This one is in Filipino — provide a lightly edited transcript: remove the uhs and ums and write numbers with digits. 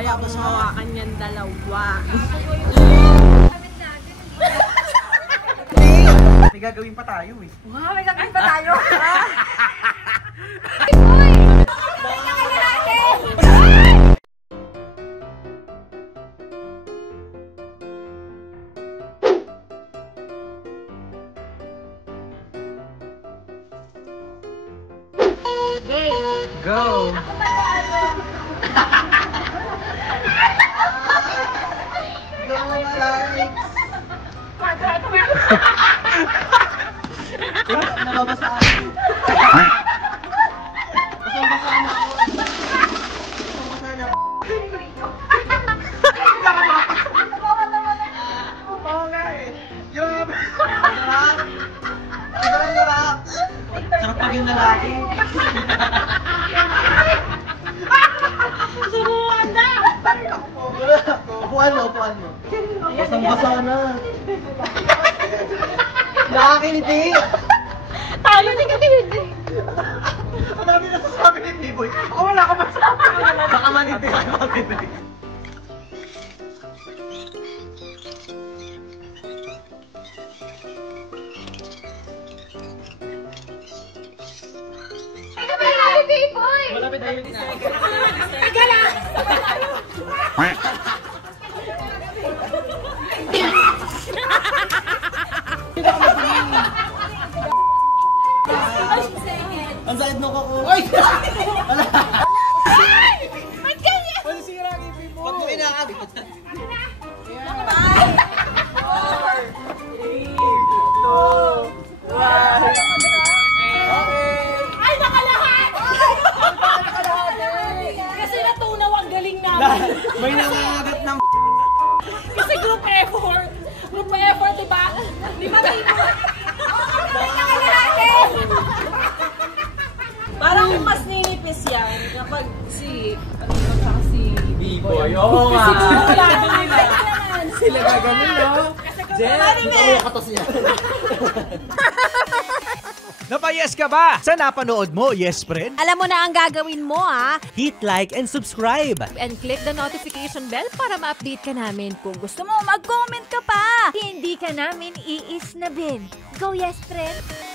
kaya kong hawakan yan dalawa. May gagawin pa tayo eh. Wow, may gagawin pa tayo. Go! Sarap pag yung lalaki. Upuan mo, upuan mo. Basang-basa na. Nakakiliti. Tayo ni Kaliti. Ang dami nasasabi ni Biboy. Ako wala ka masasabi. Baka maniti ka natin. Malapit tayo. Ang sakit no ko. Oy! Ay! Ba't ganyan? Ano sira ni Biboy? Ba't mo inakabit? 5, 4, 3, 2, 1. Ay, nakalahat! Kasi natunaw ang galing namin. May nangangagat ng Kasi group effort. Group effort, diba? Diba, teamwork? Parang mas ninipis yan kapag si Biboy. Oo nga. Sila gaganin, no? Jen, ito mo yung katos niya. Napayes ka ba sa napanood mo, yes friend? Alam mo na ang gagawin mo, ha? Hit like and subscribe. And click the notification bell para ma-update ka namin. Kung gusto mo, mag-comment ka pa. Hindi ka namin iisnabin. Go, yes, friend!